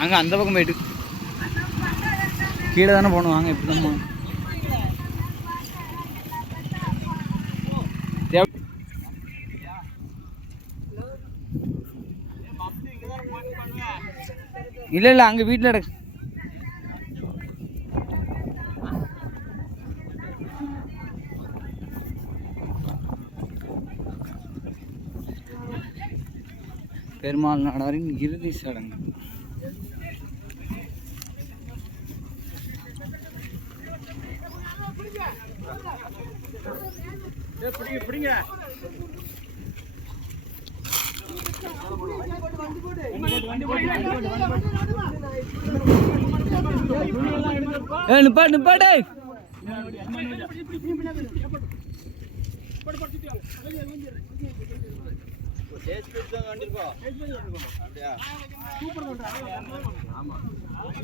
அங்கே அந்த பக்கம் போயிட்டு கீழே தானே போகணும். வாங்க இப்படி தான் போகணும். இல்லை இல்லை அங்கே வீட்டில் கிடக்கு. பெருமாள் நாடாரின் இறுதி சடங்கு. நிப்பாடு நிப்பாடு.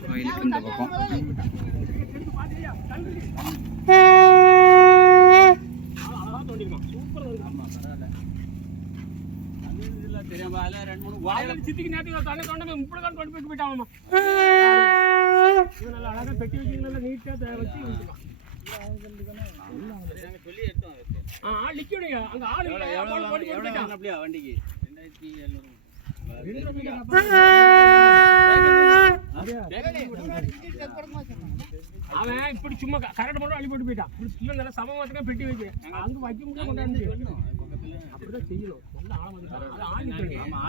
கோயிலுக்கு இந்த பக்கம் வண்டிக்கு அவன் இப்படி சும்மா கரெக்ட் மட்டும் அள்ளி போட்டு போயிட்டான். நல்லா சமமாத்துக்கு பெட்டி வைக்க அங்க வைக்க முடியாது. கொண்டாந்து அப்படிதான் செய்யணும்.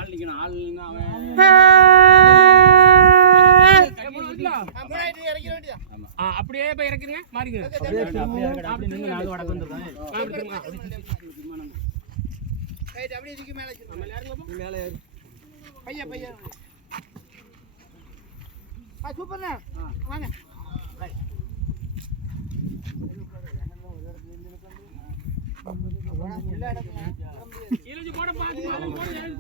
ஆள் நிக்கணும். ஆள் அப்படியே போய் இறக்குங்க. மாறிங்க சூப்பர்ண்ணா வாங்க. போட